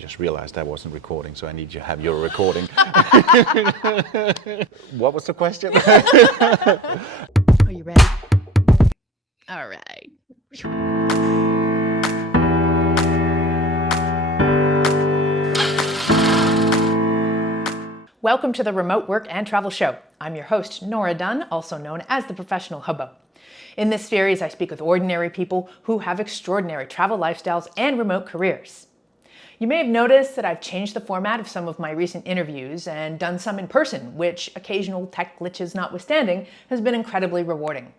just realized I wasn't recording, so I need you to have your recording. What was the question? Are you ready? All right. Welcome to the Remote Work and Travel Show. I'm your host, Nora Dunn, also known as the Professional Hobo. In this series, I speak with ordinary people who have extraordinary travel lifestyles and remote careers. You may have noticed that I've changed the format of some of my recent interviews and done some in person, which, occasional tech glitches notwithstanding, has been incredibly rewarding.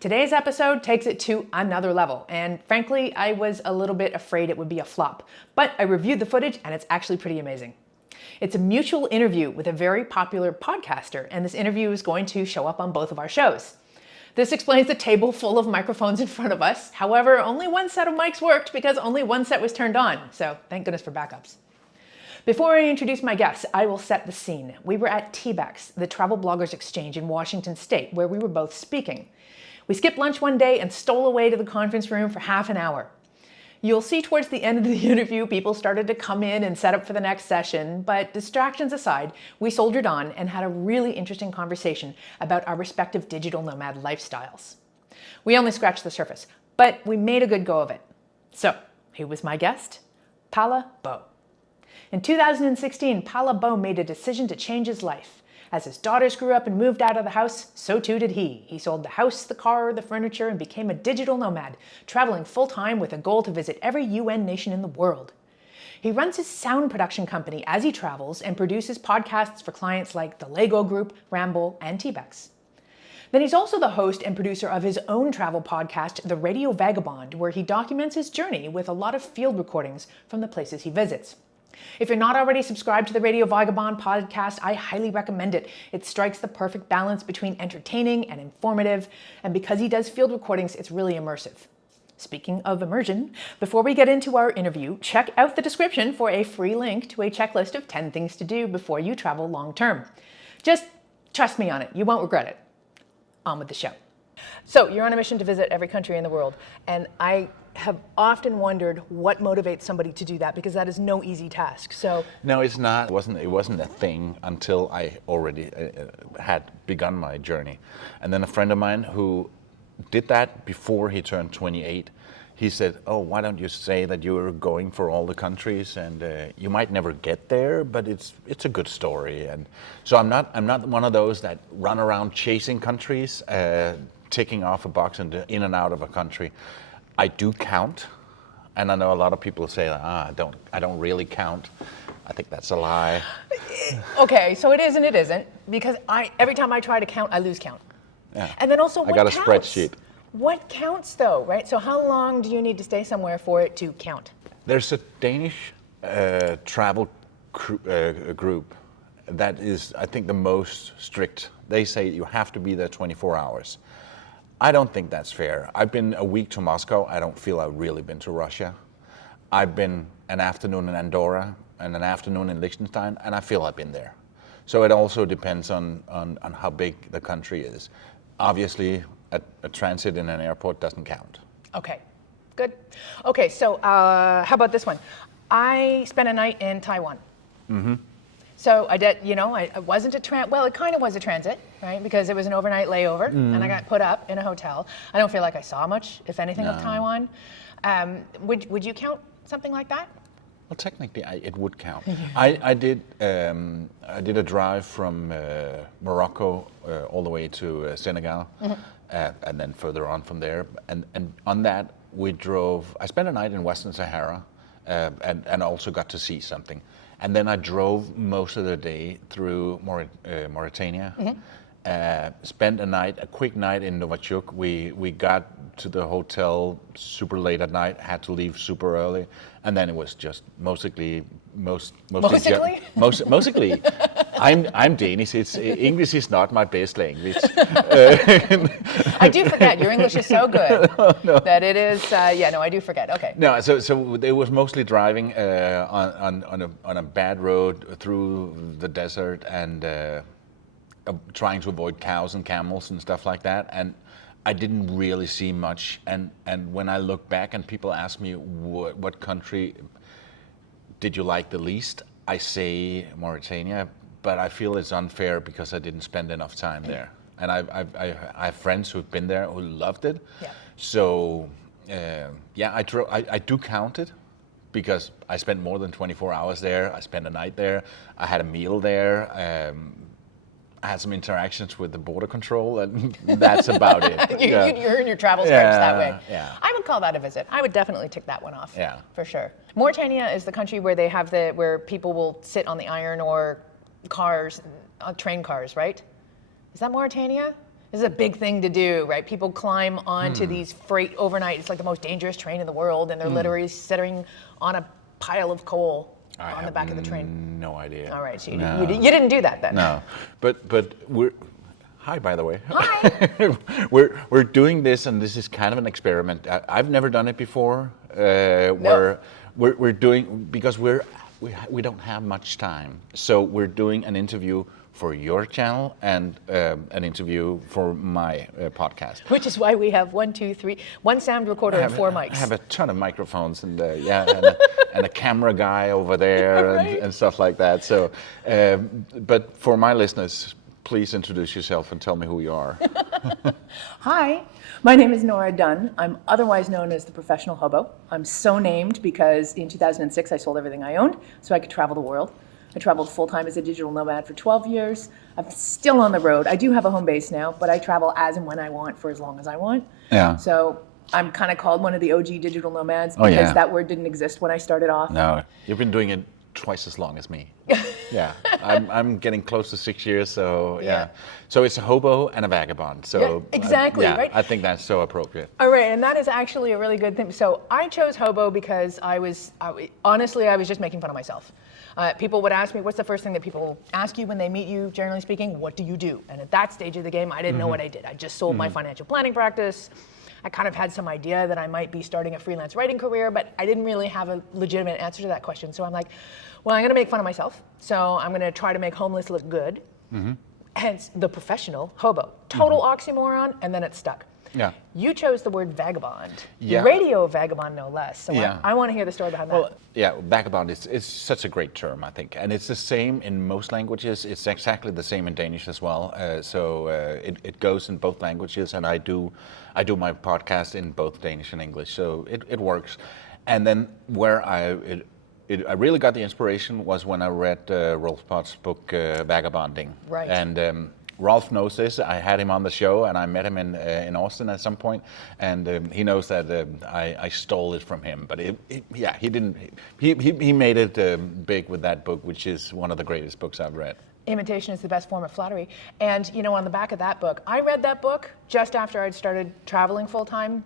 Today's episode takes it to another level, and frankly, I was a little bit afraid it would be a flop, but I reviewed the footage and it's actually pretty amazing. It's a mutual interview with a very popular podcaster, and this interview is going to show up on both of our shows. This explains the table full of microphones in front of us. However, only one set of mics worked because only one set was turned on, so thank goodness for backups. Before I introduce my guests, I will set the scene. We were at TBEX, the Travel Bloggers Exchange in Washington State, where we were both speaking. We skipped lunch one day and stole away to the conference room for half an hour. You'll see towards the end of the interview, people started to come in and set up for the next session, but distractions aside, we soldiered on and had a really interesting conversation about our respective digital nomad lifestyles. We only scratched the surface, but we made a good go of it. So, who was my guest? Palle Bo. In 2016, Palle Bo made a decision to change his life. As his daughters grew up and moved out of the house, so too did he. He sold the house, the car, the furniture, and became a digital nomad, traveling full-time with a goal to visit every UN nation in the world. He runs his sound production company as he travels and produces podcasts for clients like the Lego Group, Ramboll, and TBEX. Then he's also the host and producer of his own travel podcast, the Radio Vagabond, where he documents his journey with a lot of field recordings from the places he visits. If you're not already subscribed to the Radio Vagabond podcast, I highly recommend it. It strikes the perfect balance between entertaining and informative, and because he does field recordings, it's really immersive. Speaking of immersion, before we get into our interview, check out the description for a free link to a checklist of 10 things to do before you travel long term. Just trust me on it. You won't regret it. On with the show. So you're on a mission to visit every country in the world, and I have often wondered what motivates somebody to do that, because that is no easy task. So No, it's not. It wasn't a thing until I already had begun my journey. And then a friend of mine who did that before he turned 28, he said, "Oh, why don't you say that you're going for all the countries, and you might never get there, but it's a good story." And so I'm not one of those that run around chasing countries, ticking off a box and in and out of a country. I do count, and I know a lot of people say, I don't really count. I think that's a lie. Okay, so it is and it isn't, because every time I try to count, I lose count. Yeah. And then also, what I got counts? a spreadsheet. What counts though, right? So how long do you need to stay somewhere for it to count? There's a Danish travel group that is, I think, the most strict. They say you have to be there 24 hours. I don't think that's fair. I've been a week to Moscow. I don't feel I've really been to Russia. I've been an afternoon in Andorra and an afternoon in Liechtenstein, and I feel I've been there. So it also depends on how big the country is. Obviously, a transit in an airport doesn't count. Okay, good. Okay, so how about this one? I spent a night in Taiwan. Mm-hmm. So I did, it wasn't it kind of was a transit, right? Because it was an overnight layover, and I got put up in a hotel. I don't feel like I saw much, if anything, of Taiwan. Would you count something like that? Well, technically, it would count. I did a drive from Morocco all the way to Senegal, and then further on from there. And on that, I spent a night in Western Sahara, and also got to see something. And then I drove most of the day through Mauritania. Spent a quick night in Novichok. We got to the hotel super late at night, had to leave super early, and then it was just mostly. I'm Danish. English is not my best language. I do forget. Your English is so good that it is. I do forget. Okay. No, so it was mostly driving on a bad road through the desert and trying to avoid cows and camels and stuff like that. And I didn't really see much. And when I look back and people ask me what country did you like the least? I say Mauritania, but I feel it's unfair because I didn't spend enough time there. And I have friends who've been there who loved it. Yeah. So, I do count it because I spent more than 24 hours there. I spent a night there. I had a meal there. I had some interactions with the border control, and that's about it. You earn your travel stripes that way. Yeah. I would call that a visit. I would definitely tick that one off. Yeah. For sure. Mauritania is the country where they have where people will sit on the iron ore cars, train cars, right? Is that Mauritania? This is a big thing to do, right? People climb onto these freight overnight. It's like the most dangerous train in the world, and they're literally sitting on a pile of coal on the back of the train. No idea. All right, so you didn't do that then. No, but we're. Hi, by the way. Hi. we're doing this, and this is kind of an experiment. I've never done it before. Where we're doing because we don't have much time, so we're doing an interview for your channel and an interview for my podcast. Which is why we have one sound recorder and 4 mics. I have a ton of microphones and and a camera guy over there Right. and stuff like that. So, but for my listeners, please introduce yourself and tell me who you are. Hi, my name is Nora Dunn. I'm otherwise known as the professional hobo. I'm so named because in 2006 I sold everything I owned so I could travel the world. I traveled full-time as a digital nomad for 12 years. I'm still on the road. I do have a home base now, but I travel as and when I want for as long as I want. Yeah. So I'm kind of called one of the OG digital nomads because that word didn't exist when I started off. No, you've been doing it twice as long as me. Yeah, I'm getting close to 6 years, so yeah. So it's a hobo and a vagabond. So Yeah, exactly, right? I think that's so appropriate. All right, and that is actually a really good thing. So I chose hobo because honestly, I was just making fun of myself. People would ask me, what's the first thing that people ask you when they meet you, generally speaking? What do you do? And at that stage of the game, I didn't know what I did. I just sold my financial planning practice. I kind of had some idea that I might be starting a freelance writing career, but I didn't really have a legitimate answer to that question. So I'm like, well, I'm going to make fun of myself. So I'm going to try to make homeless look good. Hence the professional hobo. Total oxymoron, and then it stuck. Yeah. You chose the word vagabond. Yeah. Radio vagabond, no less. So Yeah. I want to hear the story behind that. Well, yeah, vagabond is such a great term, I think, and it's the same in most languages. It's exactly the same in Danish as well. It goes in both languages, and I do my podcast in both Danish and English, so it works. And then where I really got the inspiration was when I read Rolf Potts' book Vagabonding. Right. And Rolf knows this. I had him on the show, and I met him in Austin at some point, and he knows that I stole it from him. But he didn't. He made it big with that book, which is one of the greatest books I've read. Imitation is the best form of flattery. And on the back of that book, I read that book just after I'd started traveling full time.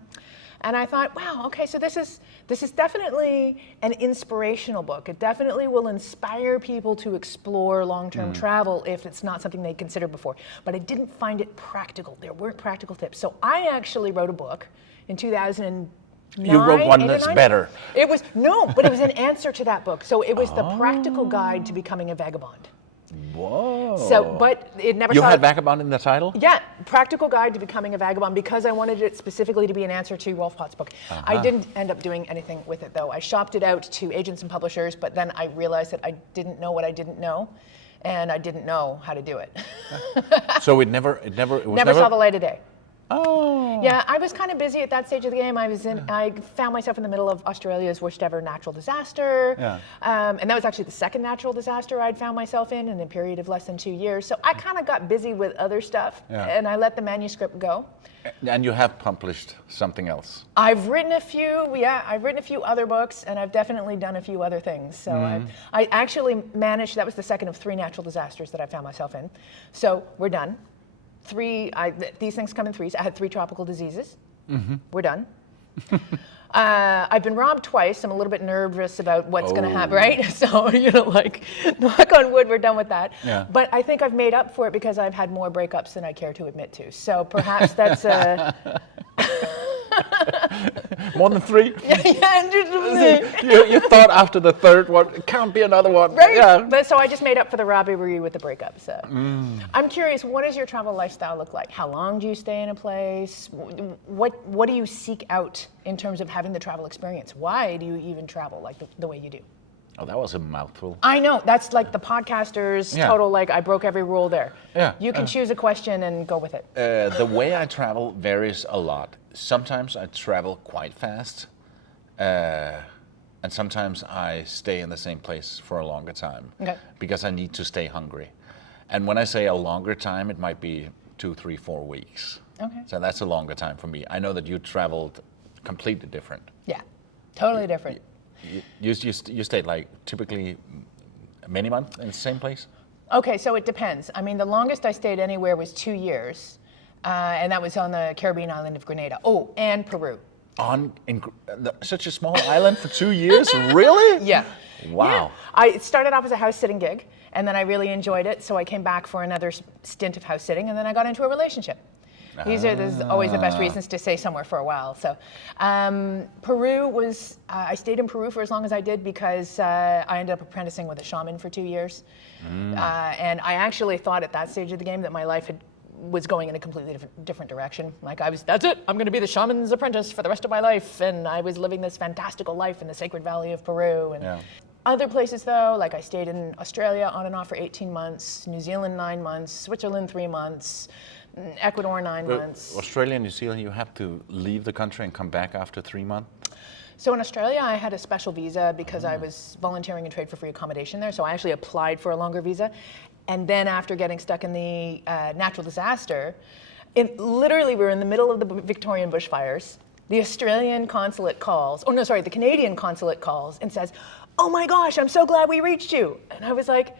And I thought, wow, okay, so this is definitely an inspirational book. It definitely will inspire people to explore long-term travel if it's not something they'd considered before. But I didn't find it practical. There weren't practical tips. So I actually wrote a book in 2009. You wrote one that's better. It was an answer to that book. So it was the practical guide to becoming a vagabond. Whoa. So, but it never. You had vagabond in the title? Yeah, Practical Guide to Becoming a Vagabond, because I wanted it specifically to be an answer to Rolf Potts' book. I didn't end up doing anything with it though. I shopped it out to agents and publishers, but then I realized that I didn't know what I didn't know, and I didn't know how to do it. So it never saw the light of day. Oh. Yeah, I was kind of busy at that stage of the game. I found myself in the middle of Australia's worst ever natural disaster. Yeah. And that was actually the second natural disaster I'd found myself in a period of less than 2 years. So I kind of got busy with other stuff, and I let the manuscript go. And you have published something else. I've written a few other books, and I've definitely done a few other things. So I actually managed, that was the second of 3 natural disasters that I found myself in. So we're done. These things come in threes. I had 3 tropical diseases. We're done. I've been robbed twice. I'm a little bit nervous about what's going to happen, right? So, knock on wood, we're done with that. Yeah. But I think I've made up for it because I've had more breakups than I care to admit to. So perhaps that's More than 3? Yeah. You thought after the 3rd one, it can't be another one. Right. Yeah. But so I just made up for the robbery with the breakup. So I'm curious, what does your travel lifestyle look like? How long do you stay in a place? What do you seek out in terms of having the travel experience? Why do you even travel like the way you do? Oh, that was a mouthful. I know, that's like the podcaster's total, like, I broke every rule there. Yeah. You can choose a question and go with it. The way I travel varies a lot. Sometimes I travel quite fast, and sometimes I stay in the same place for a longer time because I need to stay hungry. And when I say a longer time, it might be 2, 3, 4 weeks. Okay. So that's a longer time for me. I know that you traveled completely different. Yeah, totally different. You stayed like typically many months in the same place? Okay, so it depends. I mean, the longest I stayed anywhere was 2 years, and that was on the Caribbean island of Grenada. Oh, and Peru. Such a small island for 2 years? Really? Yeah. Wow. Yeah. I started off as a house sitting gig, and then I really enjoyed it, so I came back for another stint of house sitting, and then I got into a relationship. These are always the best reasons to stay somewhere for a while. So Peru was, I stayed in Peru for as long as I did because I ended up apprenticing with a shaman for 2 years. And I actually thought at that stage of the game that my life was going in a completely different direction. Like that's it, I'm gonna be the shaman's apprentice for the rest of my life. And I was living this fantastical life in the Sacred Valley of Peru. And other places though, like I stayed in Australia on and off for 18 months, New Zealand 9 months, Switzerland 3 months, Ecuador 9 months. Australia and New Zealand, you have to leave the country and come back after 3 months? So in Australia, I had a special visa because I was volunteering in trade for free accommodation there. So I actually applied for a longer visa. And then after getting stuck in the natural disaster, literally we were in the middle of the Victorian bushfires. The Australian consulate calls, the Canadian consulate calls and says, "Oh my gosh, I'm so glad we reached you." And I was like,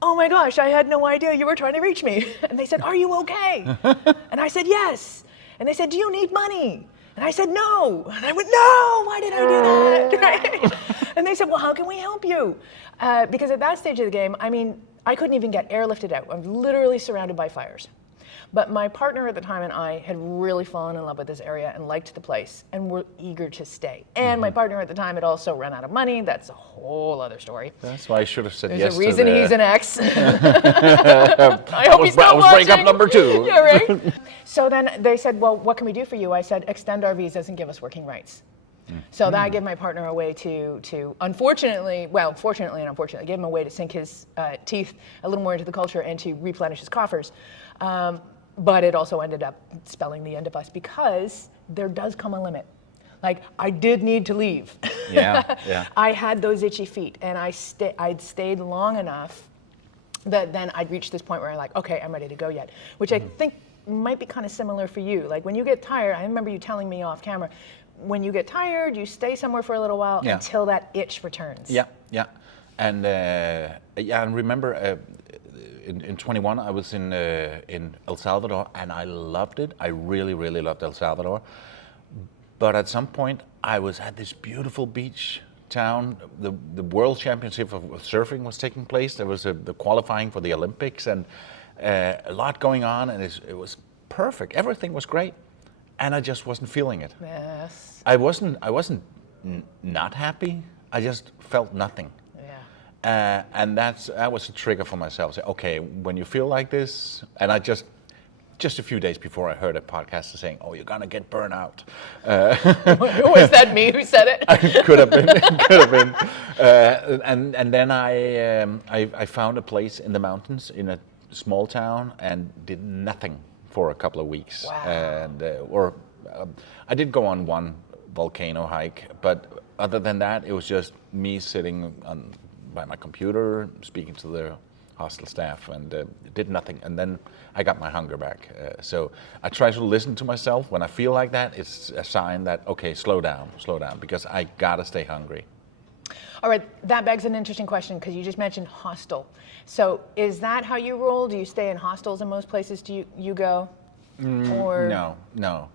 "Oh my gosh, I had no idea you were trying to reach me." And they said, "Are you okay?" And I said, "Yes." And they said, "Do you need money?" And I said, "No." And I went, "No, why did I do that?" Right? And they said, "Well, how can we help you?" Because at that stage of the game, I mean, I couldn't even get airlifted out. I'm literally surrounded by fires. But my partner at the time and I had really fallen in love with this area and liked the place and were eager to stay. And my partner at the time had also run out of money. That's a whole other story. That's why I should have said There's yes a reason to he's an ex. I hope he's not was watching. breakup number 2. Yeah, right? So then they said, "Well, what can we do for you?" I said, "Extend our visas and give us working rights." So that gave my partner a way to fortunately and unfortunately, gave him a way to sink his teeth a little more into the culture and to replenish his coffers. But it also ended up spelling the end of us because there does come a limit. Like, I did need to leave. Yeah. I had those itchy feet, and I'd stayed long enough that then I'd reached this point where I'm like, okay, I'm ready to go yet, which I think might be kind of similar for you. Like, when you get tired, I remember you telling me off camera, when you get tired, you stay somewhere for a little while until that itch returns. Yeah. And and remember, in 21, I was in El Salvador, and I loved it. I really, really loved El Salvador. But at some point, I was at this beautiful beach town. The World Championship of Surfing was taking place. There was the qualifying for the Olympics, and a lot going on, and it was perfect. Everything was great, and I just wasn't feeling it. Yes. I wasn't not happy. I just felt nothing. And that was a trigger for myself. Say, okay, when you feel like this, and I just a few days before I heard a podcaster saying, "Oh, you're gonna get burnt out." Was that me who said it? Could have been. And then I found a place in the mountains in a small town and did nothing for a couple of weeks. Wow. And I did go on one volcano hike, but other than that, it was just me sitting by my computer, speaking to the hostel staff, and did nothing. And then I got my hunger back. So I try to listen to myself. When I feel like that, it's a sign that, okay, slow down, because I gotta stay hungry. All right, that begs an interesting question because you just mentioned hostel. So is that how you roll? Do you stay in hostels in most places you go? Or No.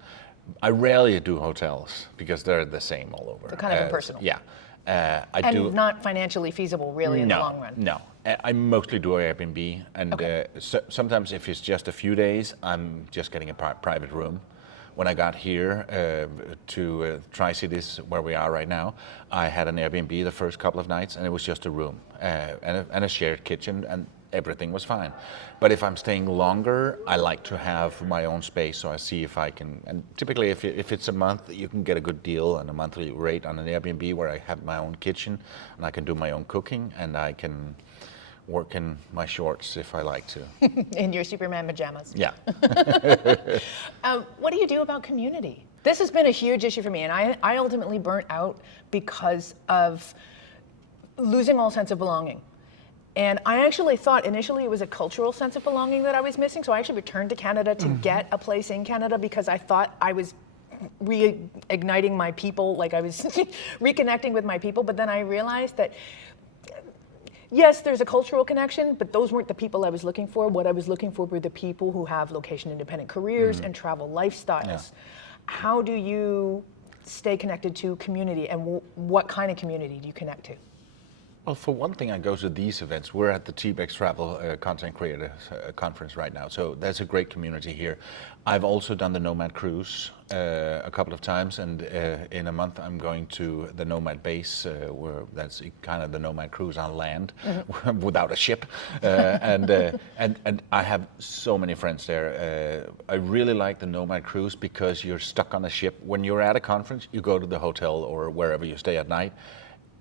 I rarely do hotels because they're the same all over. They're kind of impersonal. Yeah. Not financially feasible, really, in the long run. No, I mostly do Airbnb, and sometimes if it's just a few days, I'm just getting a private room. When I got here to Tri-Cities, where we are right now, I had an Airbnb the first couple of nights, and it was just a room and a shared kitchen, and everything was fine. But if I'm staying longer, I like to have my own space, so I see if I can, and typically if it's a month, you can get a good deal and a monthly rate on an Airbnb where I have my own kitchen and I can do my own cooking and I can work in my shorts if I like to. In your Superman pajamas. Yeah. What do you do about community? This has been a huge issue for me, and I ultimately burnt out because of losing all sense of belonging. And I actually thought initially it was a cultural sense of belonging that I was missing, so I actually returned to Canada to get a place in Canada because I thought I was reigniting my people, like I was reconnecting with my people, but then I realized that yes, there's a cultural connection, but those weren't the people I was looking for. What I was looking for were the people who have location-independent careers and travel lifestyles. Yeah. How do you stay connected to community, and what kind of community do you connect to? Well, for one thing, I go to these events. We're at the TBEX Travel Content Creators Conference right now, so there's a great community here. I've also done the NOMAD cruise a couple of times, and in a month I'm going to the NOMAD base, where that's kind of the NOMAD cruise on land without a ship, and I have so many friends there. I really like the NOMAD cruise because you're stuck on a ship. When you're at a conference, you go to the hotel or wherever you stay at night,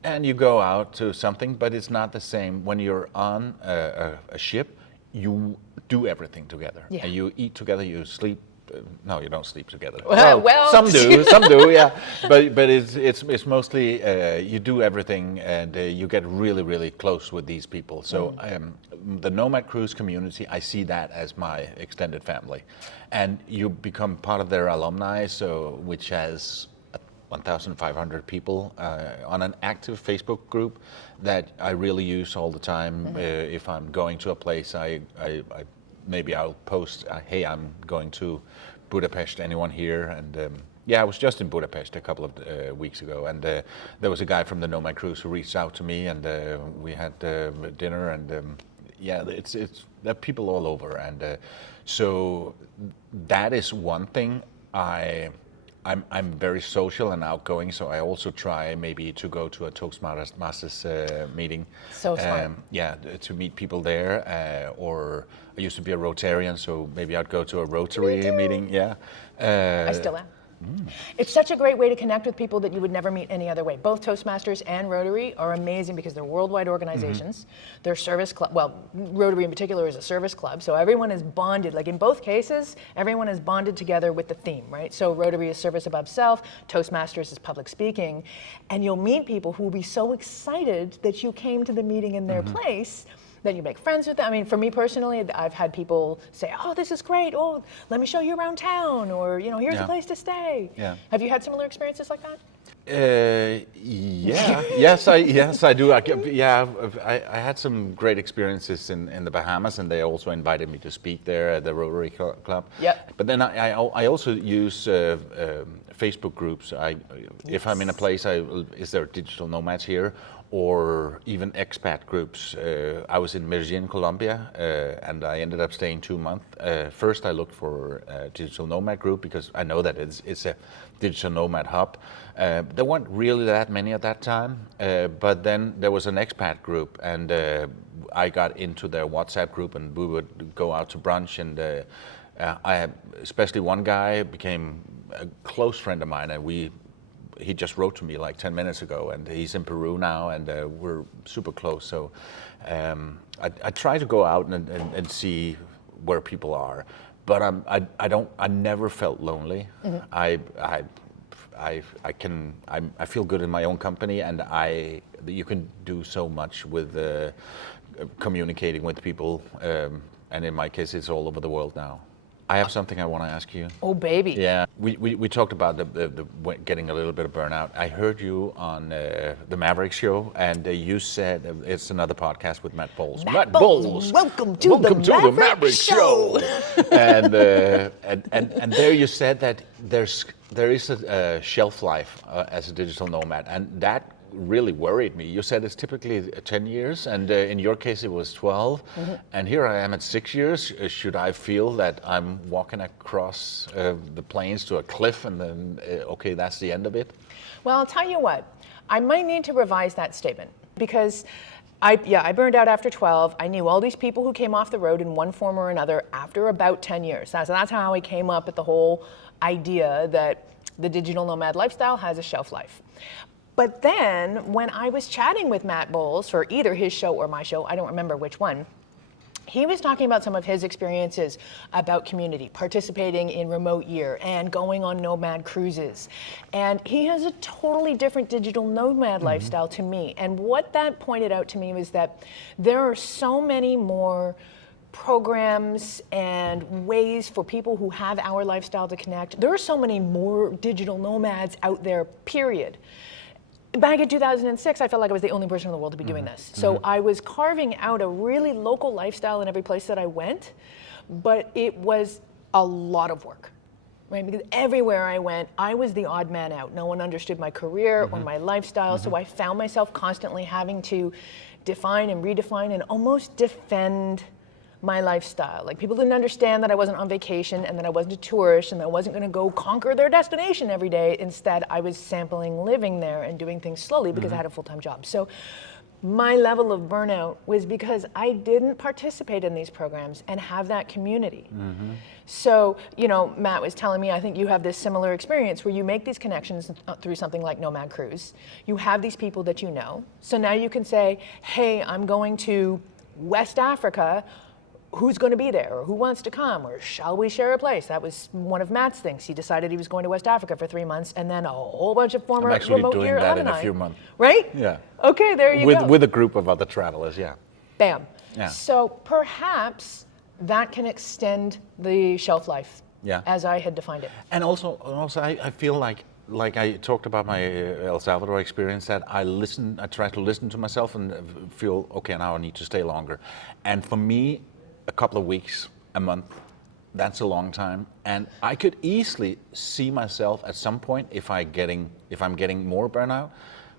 and you go out to something, but it's not the same. When you're on a ship, you do everything together. Yeah. And you eat together, you sleep. No, you don't sleep together. Well, some do, yeah. But it's mostly you do everything, and you get really, really close with these people. So the Nomad Cruise community, I see that as my extended family, and you become part of their alumni. So which has 1,500 people on an active Facebook group that I really use all the time. If I'm going to a place, maybe I'll post, hey, I'm going to Budapest, anyone here? And yeah, I was just in Budapest a couple of weeks ago, and there was a guy from the Nomad Cruise who reached out to me, and we had dinner, and yeah, it's there are people all over, and so that is one thing. I'm very social and outgoing, so I also try maybe to go to a Toastmasters meeting. So smart. Yeah, to meet people there. Or I used to be a Rotarian, so maybe I'd go to a Rotary meeting. Yeah. I still am. It's such a great way to connect with people that you would never meet any other way. Both Toastmasters and Rotary are amazing because they're worldwide organizations. They're service club. Well, Rotary in particular is a service club, so everyone is bonded. Like in both cases, everyone is bonded together with the theme, right? So Rotary is service above self, Toastmasters is public speaking, and you'll meet people who will be so excited that you came to the meeting in their place. Then you make friends with them. I mean, for me personally, I've had people say, "Oh, this is great. Oh, let me show you around town," or here's a place to stay. Yeah. Have you had similar experiences like that? Yeah. yes, I do. I had some great experiences in the Bahamas, and they also invited me to speak there at the Rotary Club. Yep. But then I also use Facebook groups. If I'm in a place, is there digital nomads here? Or even expat groups. I was in Medellin, Colombia, and I ended up staying 2 months. First, I looked for a digital nomad group because I know that it's a digital nomad hub. There weren't really that many at that time, but then there was an expat group, and I got into their WhatsApp group, and we would go out to brunch, and especially one guy became a close friend of mine, and he just wrote to me like 10 minutes ago, and he's in Peru now, and we're super close. So I try to go out and see where people are, but I never felt lonely. I feel good in my own company, and you can do so much with communicating with people, and in my case, it's all over the world now. I have something I want to ask you. Oh, baby. Yeah, we talked about the getting a little bit of burnout. I heard you on the Maverick show, and you said it's another podcast with Matt Bowles. Matt Bowles. Welcome to the Maverick show. and there you said that there is a shelf life as a digital nomad, and that really worried me. You said it's typically 10 years, and in your case it was 12, and here I am at 6 years. Should I feel that I'm walking across the plains to a cliff and then, okay, that's the end of it? Well, I'll tell you what, I might need to revise that statement, because I burned out after 12. I knew all these people who came off the road in one form or another after about 10 years. So that's how I came up with the whole idea that the digital nomad lifestyle has a shelf life. But then when I was chatting with Matt Bowles for either his show or my show, I don't remember which one, he was talking about some of his experiences about community, participating in remote year and going on nomad cruises. And he has a totally different digital nomad lifestyle to me. And what that pointed out to me was that there are so many more programs and ways for people who have our lifestyle to connect. There are so many more digital nomads out there, period. Back in 2006, I felt like I was the only person in the world to be doing this. So I was carving out a really local lifestyle in every place that I went, but it was a lot of work, right? Because everywhere I went, I was the odd man out. No one understood my career or my lifestyle, so I found myself constantly having to define and redefine and almost defend my lifestyle. Like, people didn't understand that I wasn't on vacation and that I wasn't a tourist and that I wasn't going to go conquer their destination every day. Instead, I was sampling living there and doing things slowly because I had a full-time job. So my level of burnout was because I didn't participate in these programs and have that community. So, you know, Matt was telling me, I think you have this similar experience where you make these connections through something like Nomad Cruise. You have these people that you know. So now you can say, hey, I'm going to West Africa. Who's going to be there, or who wants to come, or shall we share a place? That was one of Matt's things. He decided he was going to West Africa for 3 months, and then a whole bunch of former remote year alumni. I'm actually doing that in a few months. Right? Yeah. Okay, there you go. With a group of other travelers, yeah. Bam. Yeah. So perhaps that can extend the shelf life, as I had defined it. And also I feel like I talked about my El Salvador experience, that I try to listen to myself and feel, okay, now I need to stay longer. And for me, a couple of weeks, a month, that's a long time. And I could easily see myself at some point, if I'm getting more burnout,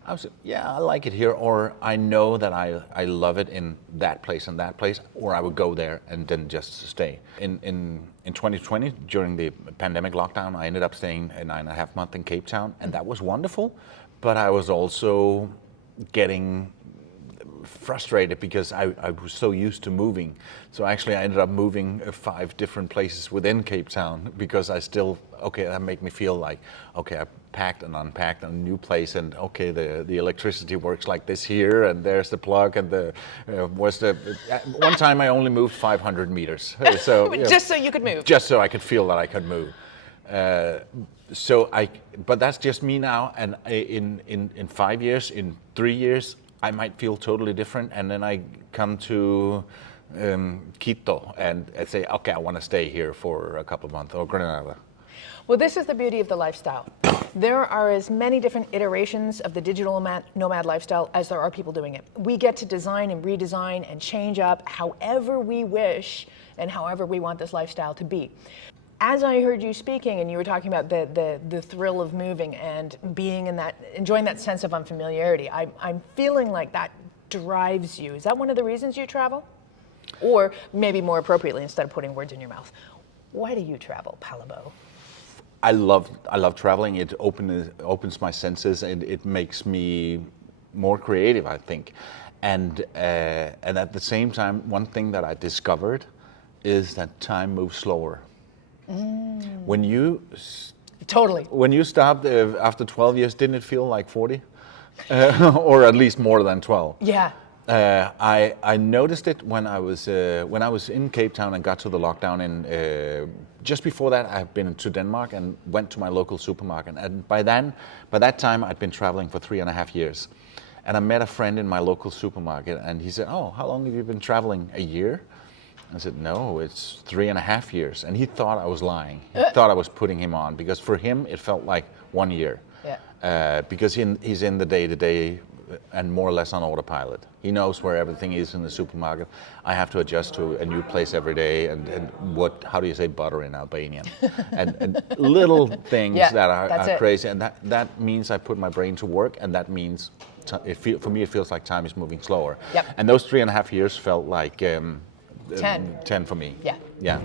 I would say, yeah, I like it here, or I know that I love it in that place and that place, or I would go there and then just stay. In 2020, during the pandemic lockdown, I ended up staying a 9.5 months in Cape Town, and that was wonderful, but I was also getting frustrated because I was so used to moving. So actually I ended up moving 5 different places within Cape Town because I still, that made me feel like, I packed and unpacked in a new place, and the electricity works like this here, and there's the plug, and one time I only moved 500 meters. So just so you could move. Just so I could feel that I could move. But that's just me now, and in 5 years, in 3 years, I might feel totally different, and then I come to Quito and say, I want to stay here for a couple of months, or Granada. Well, this is the beauty of the lifestyle. There are as many different iterations of the digital nomad lifestyle as there are people doing it. We get to design and redesign and change up however we wish and however we want this lifestyle to be. As I heard you speaking, and you were talking about the thrill of moving and being in that, enjoying that sense of unfamiliarity, I'm feeling like that drives you. Is that one of the reasons you travel? Or maybe more appropriately, instead of putting words in your mouth, why do you travel, Palle Bo? I love traveling. It opens my senses, and it makes me more creative, I think. And at the same time, one thing that I discovered is that time moves slower. When you stopped after 12 years, didn't it feel like 40? Or at least more than 12? Yeah. I noticed it when I was in Cape Town and got to the lockdown. Just before that, I've been to Denmark and went to my local supermarket. And by that time, I'd been traveling for 3.5 years. And I met a friend in my local supermarket, and he said, "Oh, how long have you been traveling? A year?" I said, "No, it's 3.5 years." And he thought I was lying. He thought I was putting him on, because for him it felt like 1 year. Yeah. Because he's in the day-to-day and more or less on autopilot. He knows where everything is in the supermarket. I have to adjust to a new place every day, and how do you say butter in Albanian? and little things that are crazy. And that means I put my brain to work, and that means for me it feels like time is moving slower. Yep. And those 3.5 years felt like 10 for me. Yeah.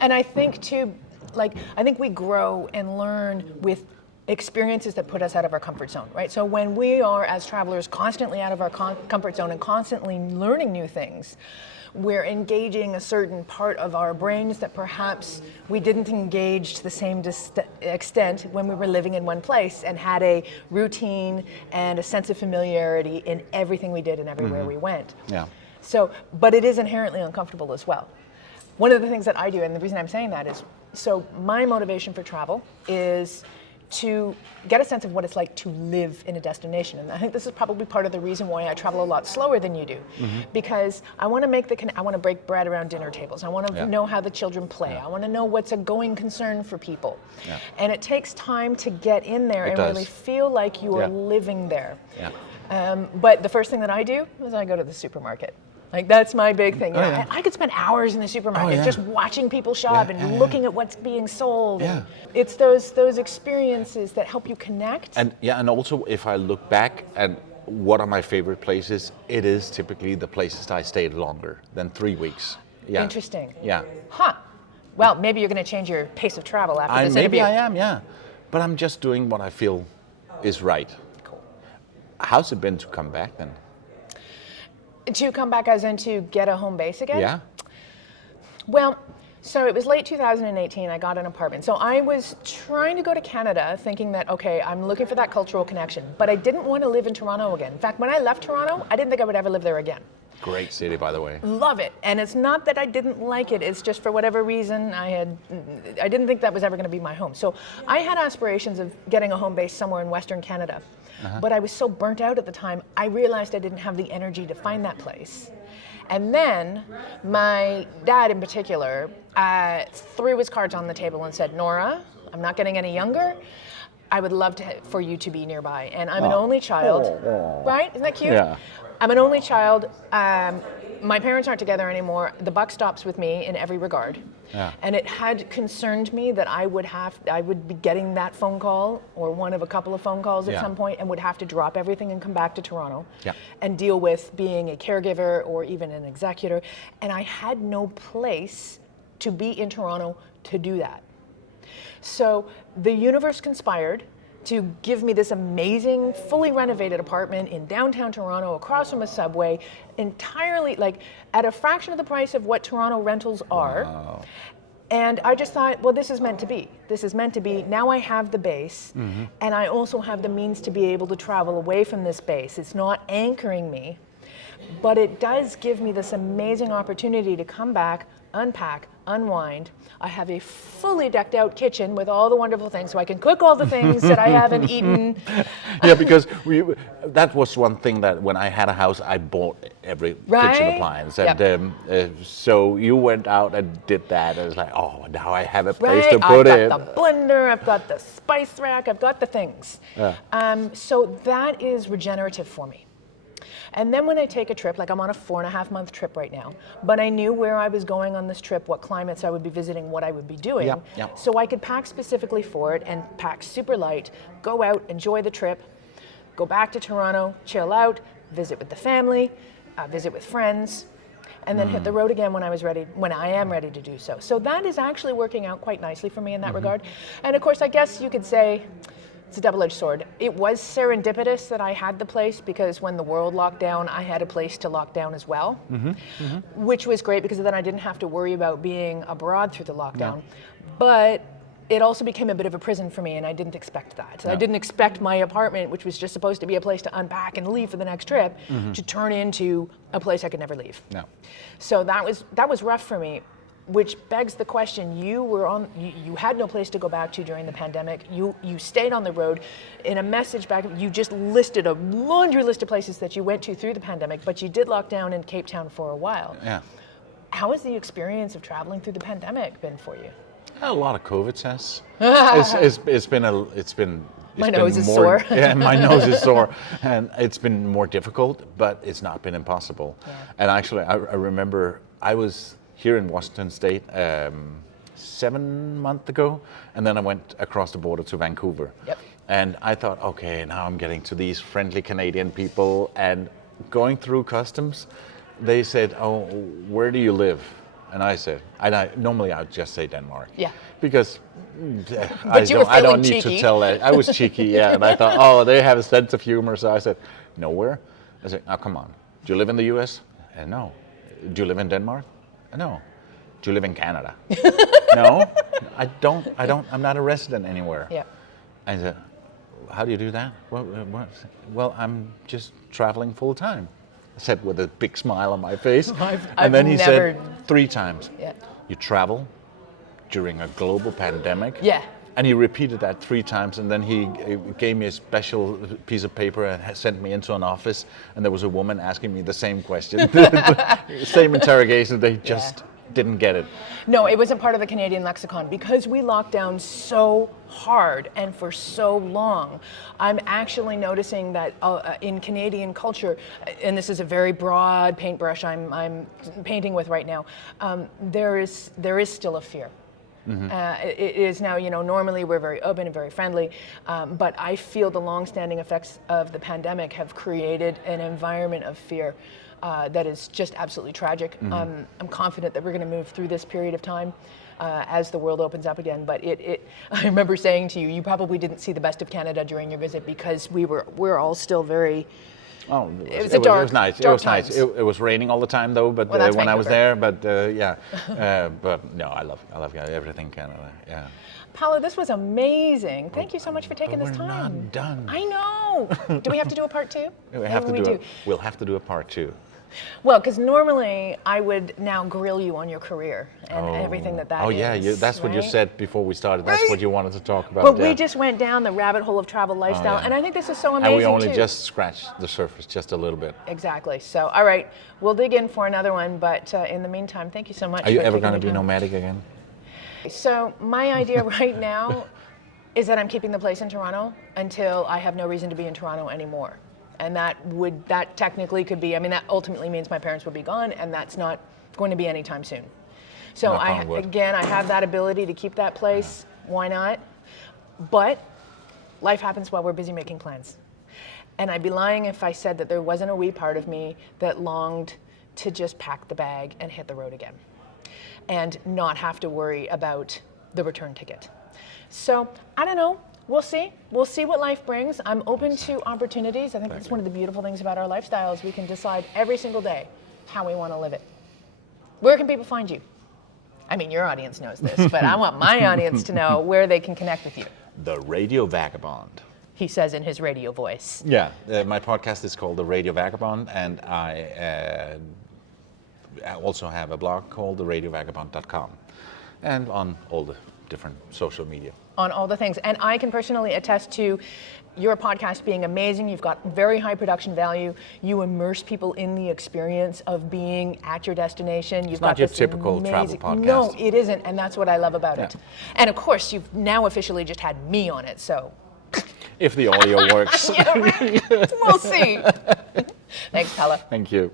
And I think too, I think we grow and learn with experiences that put us out of our comfort zone, right? So when we are, as travelers, constantly out of our comfort zone and constantly learning new things, we're engaging a certain part of our brains that perhaps we didn't engage to the same extent when we were living in one place and had a routine and a sense of familiarity in everything we did and everywhere we went. Yeah. So, but it is inherently uncomfortable as well. One of the things that I do, and the reason I'm saying that is, so my motivation for travel is to get a sense of what it's like to live in a destination. And I think this is probably part of the reason why I travel a lot slower than you do. Because I want to I want to break bread around dinner tables. I want to know how the children play. I want to know what's a going concern for people. And it takes time to get in there and really feel like you are living there. But the first thing that I do is I go to the supermarket. Like, that's my big thing. I could spend hours in the supermarket just watching people shop and looking at what's being sold. And it's those experiences that help you connect. And and also if I look back at what are my favorite places, it is typically the places I stayed longer than 3 weeks. Interesting. Yeah. Huh. Well, maybe you're going to change your pace of travel after this interview. Maybe I am, But I'm just doing what I feel is right. Cool. How's it been to come back then? To come back as in to get a home base again? Yeah. Well, so it was late 2018, I got an apartment. So I was trying to go to Canada thinking that, okay, I'm looking for that cultural connection, but I didn't want to live in Toronto again. In fact, when I left Toronto, I didn't think I would ever live there again. Great city, by the way. Love it. And it's not that I didn't like it, it's just for whatever reason I didn't think that was ever going to be my home. So I had aspirations of getting a home base somewhere in Western Canada. But I was so burnt out at the time, I realized I didn't have the energy to find that place. And then my dad in particular threw his cards on the table and said, Nora, I'm not getting any younger. I would love for you to be nearby. And I'm an only child, right? Isn't that cute? Yeah. I'm an only child. My parents aren't together anymore. The buck stops with me in every regard. And it had concerned me that I would be getting that phone call or one of a couple of phone calls at some point and would have to drop everything and come back to Toronto and deal with being a caregiver or even an executor. And I had no place to be in Toronto to do that. So the universe conspired to give me this amazing, fully renovated apartment in downtown Toronto, across from a subway, entirely, like, at a fraction of the price of what Toronto rentals are. Wow. And I just thought, well, this is meant to be. This is meant to be. Now I have the base, and I also have the means to be able to travel away from this base. It's not anchoring me, but it does give me this amazing opportunity to come back, unpack, unwind. I have a fully decked out kitchen with all the wonderful things, so I can cook all the things that I haven't eaten. Because that was one thing that when I had a house, I bought every kitchen appliance. And so you went out and did that. And it's like, oh, now I have a place to put it. I've got the blender, I've got the spice rack, I've got the things. So that is regenerative for me. And then when I take a trip, like I'm on a 4.5-month trip right now, but I knew where I was going on this trip, what climates I would be visiting, what I would be doing. So I could pack specifically for it and pack super light, go out, enjoy the trip, go back to Toronto, chill out, visit with the family, visit with friends, and then hit the road again when I am ready to do so. So that is actually working out quite nicely for me in that regard. And of course, I guess you could say, it's a double-edged sword. It was serendipitous that I had the place because when the world locked down, I had a place to lock down as well, which was great because then I didn't have to worry about being abroad through the lockdown. But it also became a bit of a prison for me, and I didn't expect that. I didn't expect my apartment, which was just supposed to be a place to unpack and leave for the next trip, to turn into a place I could never leave. So that was rough for me. Which begs the question, you had no place to go back to during the pandemic. You stayed on the road. In a message back, you just listed a laundry list of places that you went to through the pandemic, but you did lock down in Cape Town for a while. How has the experience of traveling through the pandemic been for you? A lot of COVID tests. It's been my nose is sore. Yeah, my nose is sore, and it's been more difficult, but it's not been impossible. And actually, I remember I was here in Washington State 7 months ago, and then I went across the border to Vancouver. And I thought, okay, now I'm getting to these friendly Canadian people, and going through customs, they said, oh, where do you live? And I said, normally I would just say Denmark. Yeah. Because you were I don't feeling need cheeky. to tell that. I was cheeky, yeah. And I thought, oh, they have a sense of humor. So I said, nowhere. I said, oh, come on. Do you live in the U.S.? No. Do you live in Denmark? No. Do you live in Canada? No. I don't. I'm not a resident anywhere. Yeah. I said, how do you do that? Well, I'm just traveling full time. I said with a big smile on my face. And then he said 3 times. Yeah. You travel during a global pandemic. Yeah. And he repeated that 3 times, and then he gave me a special piece of paper and sent me into an office, and there was a woman asking me the same question, same interrogation. They just didn't get it. No, it wasn't part of the Canadian lexicon because we locked down so hard and for so long. I'm actually noticing that in Canadian culture, and this is a very broad paintbrush I'm painting with right now, there is still a fear. Mm-hmm. It is now, normally we're very open and very friendly, but I feel the long-standing effects of the pandemic have created an environment of fear that is just absolutely tragic. Mm-hmm. I'm confident that we're going to move through this period of time as the world opens up again. But I remember saying to you, you probably didn't see the best of Canada during your visit because we're all still very. Oh, it was nice. It was nice. It was raining all the time though, but when I was there, but but no, I love everything Canada. Yeah. Palle, this was amazing. Thank you so much for taking this time. We're not done. I know. Do we have to do a part 2? We'll have to do a part 2. Well, because normally I would now grill you on your career and everything that is. Oh yeah, that's what you said before we started. That's what you wanted to talk about. But we just went down the rabbit hole of travel lifestyle, and I think this is so amazing. And we only just scratched the surface, just a little bit. Exactly. So, all right, we'll dig in for another one. But in the meantime, thank you so much. Are you ever going to be nomadic again? So my idea right now is that I'm keeping the place in Toronto until I have no reason to be in Toronto anymore. And that technically could be, that ultimately means my parents would be gone, and that's not going to be anytime soon. So I have that ability to keep that place. Yeah. Why not? But life happens while we're busy making plans. And I'd be lying if I said that there wasn't a wee part of me that longed to just pack the bag and hit the road again and not have to worry about the return ticket. So I don't know. We'll see. We'll see what life brings. I'm open to opportunities. I think that's one of the beautiful things about our lifestyles. We can decide every single day how we want to live it. Where can people find you? Your audience knows this, but I want my audience to know where they can connect with you. The Radio Vagabond. He says in his radio voice. Yeah, my podcast is called The Radio Vagabond, and I also have a blog called theradiovagabond.com, and on all the different social media. On all the things. And I can personally attest to your podcast being amazing. You've got very high production value. You immerse people in the experience of being at your destination. It's not your typical travel podcast. No, it isn't, and that's what I love about it. And of course, you've now officially just had me on it, so. If the audio works. Yeah, right. We'll see. Thanks, Palle. Thank you.